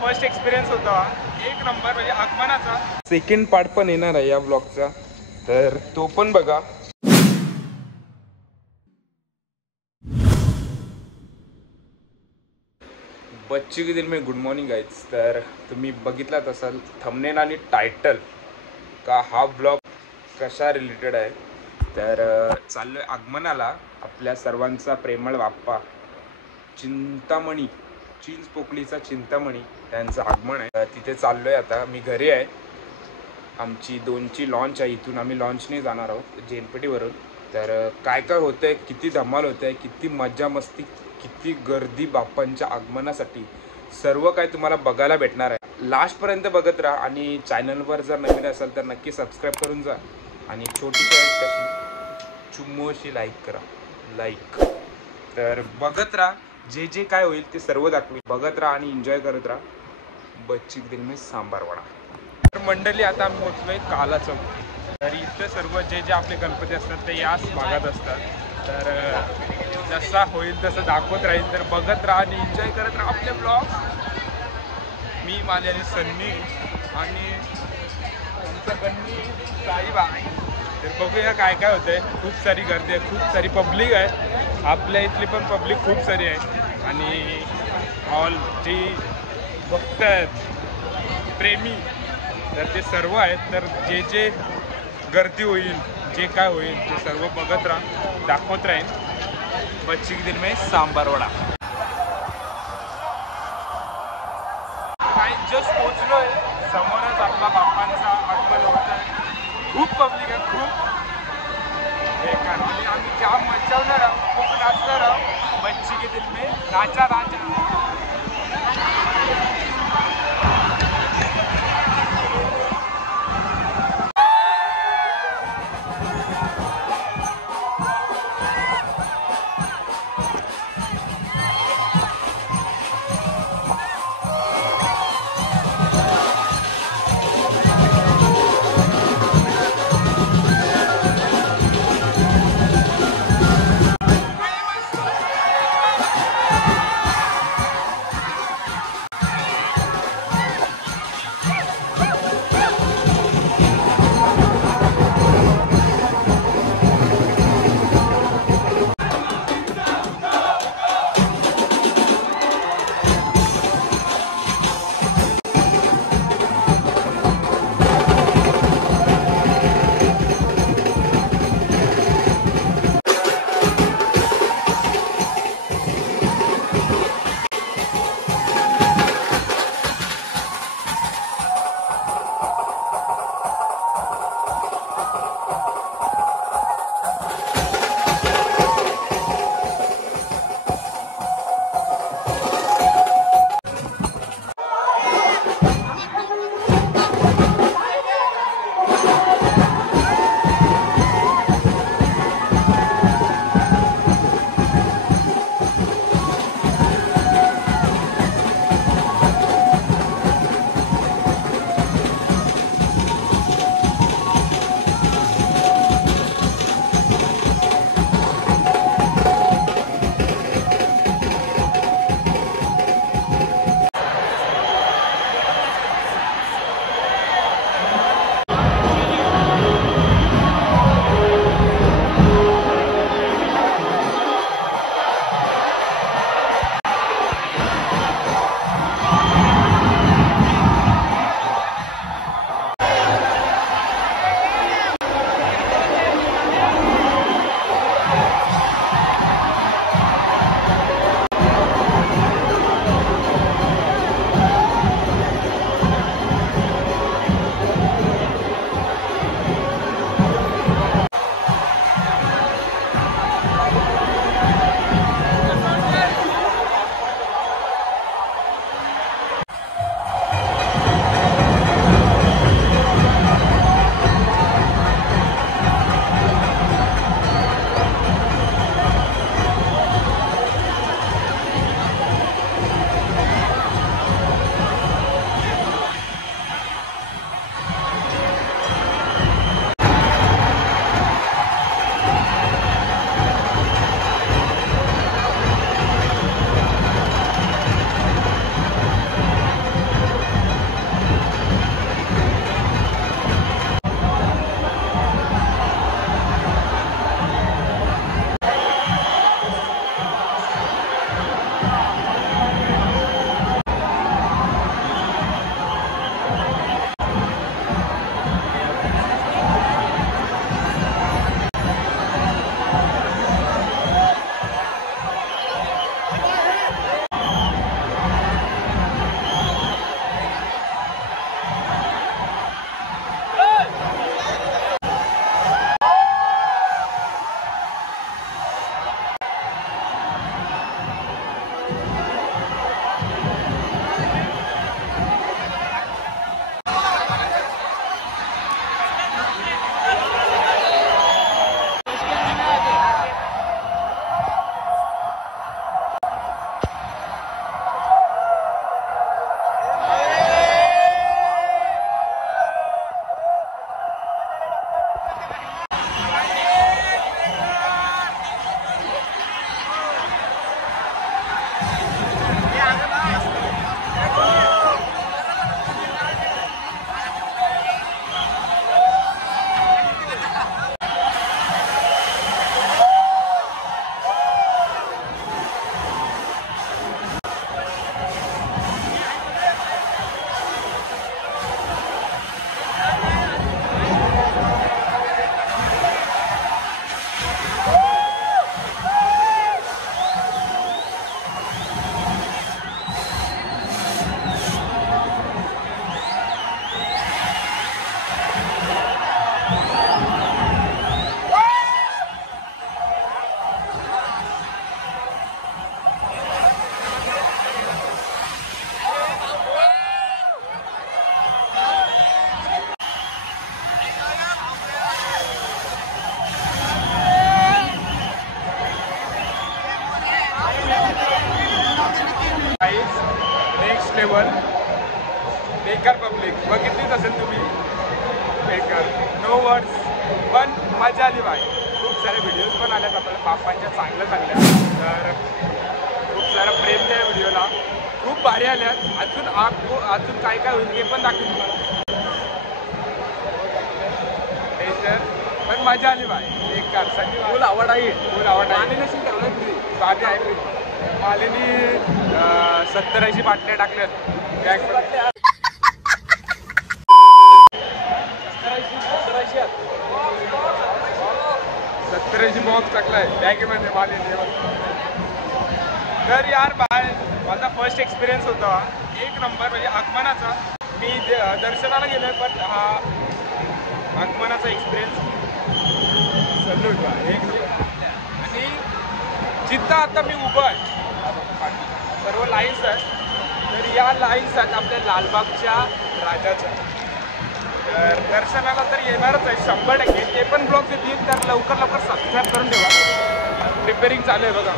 First experience होता एक number, म्हणजे आगमनाचा. सेकंड पार्ट पण येणार आहे या ब्लॉगचा, तर तो पण बघा. बच्ची के दिल में गुड मॉर्निंग गाइज. तर तुम्ही बघितलाच असाल थंबनेल आणि टायटल का हा ब्लॉग कशा रिलेटेड आहे. तर चाललोय आगमनाला. आपल्या सर्वांचा प्रेमळ बाप्पा चिंतामणी, चिंचपोकळीचा चिंतामणी त्यांचं आगमन आहे. तिथे चाललोय. आता मी घरी आहे. आमची 2ची लॉन्च आहे. इथून आम्ही लॉन्चने जाणार आहोत जेनपेटीवरून. तर काय काय होतंय, किती धमाल होतंय, किती मजा मस्ती, किती गर्दी बाप्पांच्या आगमनासाठी, सर्व काय तुम्हाला बघायला भेटणार आहे. लास्टपर्यंत बघत राहा आणि चॅनलवर जर नवीन असाल तर नक्की सबस्क्राईब करून जा आणि छोटीशी कशी चुम्मोशी लाईक करा. लाईक. तर बघत राहा, जे जे काय होईल ते सर्व दाखवी. बघत राहा आणि एन्जॉय करत राहा. बच्ची दिल में सांबार वडा. तर मंडळी आता आम्ही पोहोचलोय काला चौक. तर इथं सर्व जे जे आपले गणपती असतात ते याच भागात असतात. तर जसा होईल तसं दाखवत राहील. तर बघत राहा आणि एन्जॉय करत राहा आपले ब्लॉग. मी माझे आणि सन्नी आणि आमचा गन्नी साईबाई. तर बघूया काय काय होतंय. खूप सारी गर्दी आहे, खूप सारी पब्लिक आहे. आपल्या इथली पण पब्लिक खूप सारी आहे आणि ऑल जी भक्त आहेत, प्रेमी, तर ते सर्व आहेत. तर जे जे गर्दी होईल, जे काय होईल ते सर्व बघत राहा, दाखवत राहीन. बच्ची के दिल में सांबार वडा. काही जस्ट पोचलोय. समोरच आपला बाप्पांचा आगमन होत आहे. खूप पब्लिक आहे, खूप बेकार. आणि आम्ही जाम मचावणार आहोत, खूप नाचणार आहोत. बच्ची के दिल में नाचा राजा. Guys next level. बेकार पब्लिक बघितलीच असेल तुम्ही. बेकार नो वर्ड्स. पण मजा आली बाय. खूप सारे व्हिडिओज पण आल्यात आपल्याला बाप्पांच्या चांगल्या. तर खूप सारं प्रेम द्या व्हिडिओला. खूप भारी आल्यात. अजून काय काय होईल ते पण दाखवेन तुम्हाला. पण मजा आली बाय. बेकार सगळी फुल आवड आहे. मालिनी नसेल ठरवलं तुम्ही. बाकी आहे मालिनी 70-80 बाटल्या टाकल्यात बॅग. 70-80 बॉक्स टाकलाय बॅगेमध्ये मालिनी. तर यार बाय माझा फर्स्ट एक्सपिरियन्स होता एक नंबर. म्हणजे आगमनाचा. मी दर्शनाला गेलोय पण हा आगमनाचा एक्सपिरियन्स सल्यूट बा एक नंबर. आणि जिथं आता मी उभं आहे सर्व लाईन्स आहेत. तर या लाईन्स आहेत आपल्या लालबागच्या राजाच्या. तर दर्शनाला तर येणारच आहे 100%. ते पण ब्लॉग्स येतील तर लवकर सबस्क्राईब करून ठेवा. प्रिपेरिंग चालू आहे बघा.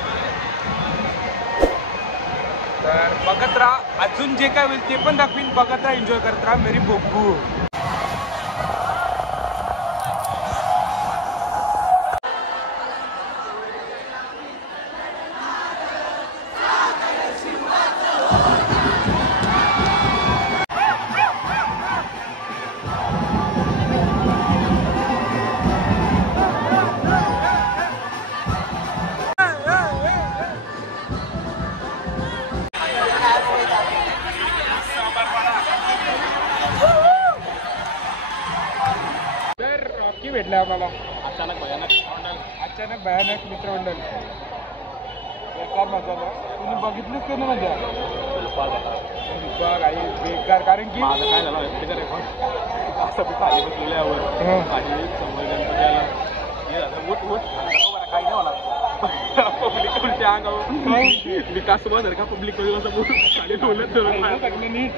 तर बघत राहा. अजून जे काय होईल ते पण दाखवीन. बघत राहा. एन्जॉय करत राहा मेरी बोब्बू. भेटलं आम्हाला अचानक भयानक मित्रमंडळ. बेकार मजा आला. तुम्ही बघितलीच की नाही मजा. काही बेकार. कारण की माझं काय झालं असं मी खाली बसलेल्यावर खाली संवर्धन काही नाही होणार. पब्लिक उलट्या अंगावर विकास जर का पब्लिक असं खाली बोलत नीट.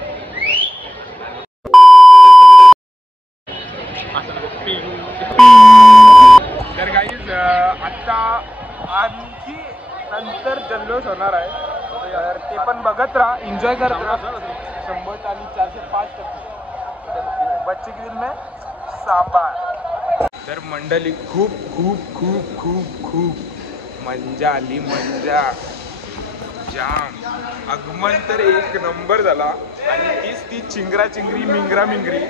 तर गाईज आत्ता आणखी नंतर जल्लोष होणार आहे. ते पण बघत राहा. एन्जॉय करत राहा. 100 आणि 405 बच्चे की दिल में सांबार. तर मंडळी खूप खूप खूप खूप खूप मजा आली. मजा जाम. आगमन तर एक नंबर झाला. आणि तीच ती चिंगरी मिंगरी.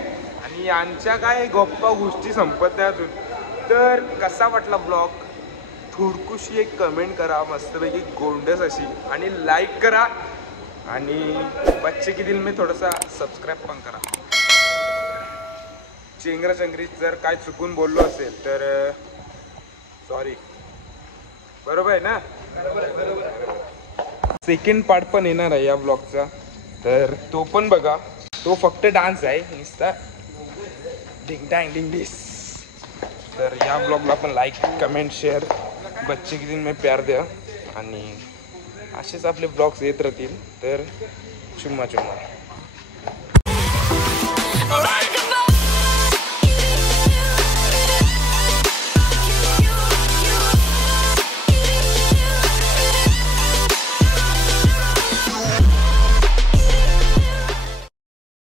आणि यांच्या काय गप्पा गोष्टी संपत नाही अजून. तर कसा वाटला ब्लॉग थोडकुशी एक कमेंट करा मस्तपैकी गोंडस अशी. आणि लाईक करा. आणि बच्चे की दिल में थोडासा सबस्क्राईब पण करा. चेंगरी जर काय चुकून बोललो असेल तर सॉरी. बरोबर आहे ना. सेकंड पार्ट पण येणार आहे या ब्लॉगचा. तर तो पण बघा. तो फक्त डान्स आहे नुसता डिंग डँग डिंग डिस. तर या ब्लॉगला पण लाईक कमेंट शेअर बच्चे की दिन में प्यार द्या. आणि असेच आपले ब्लॉग्स येत राहतील. तर चुम्मा.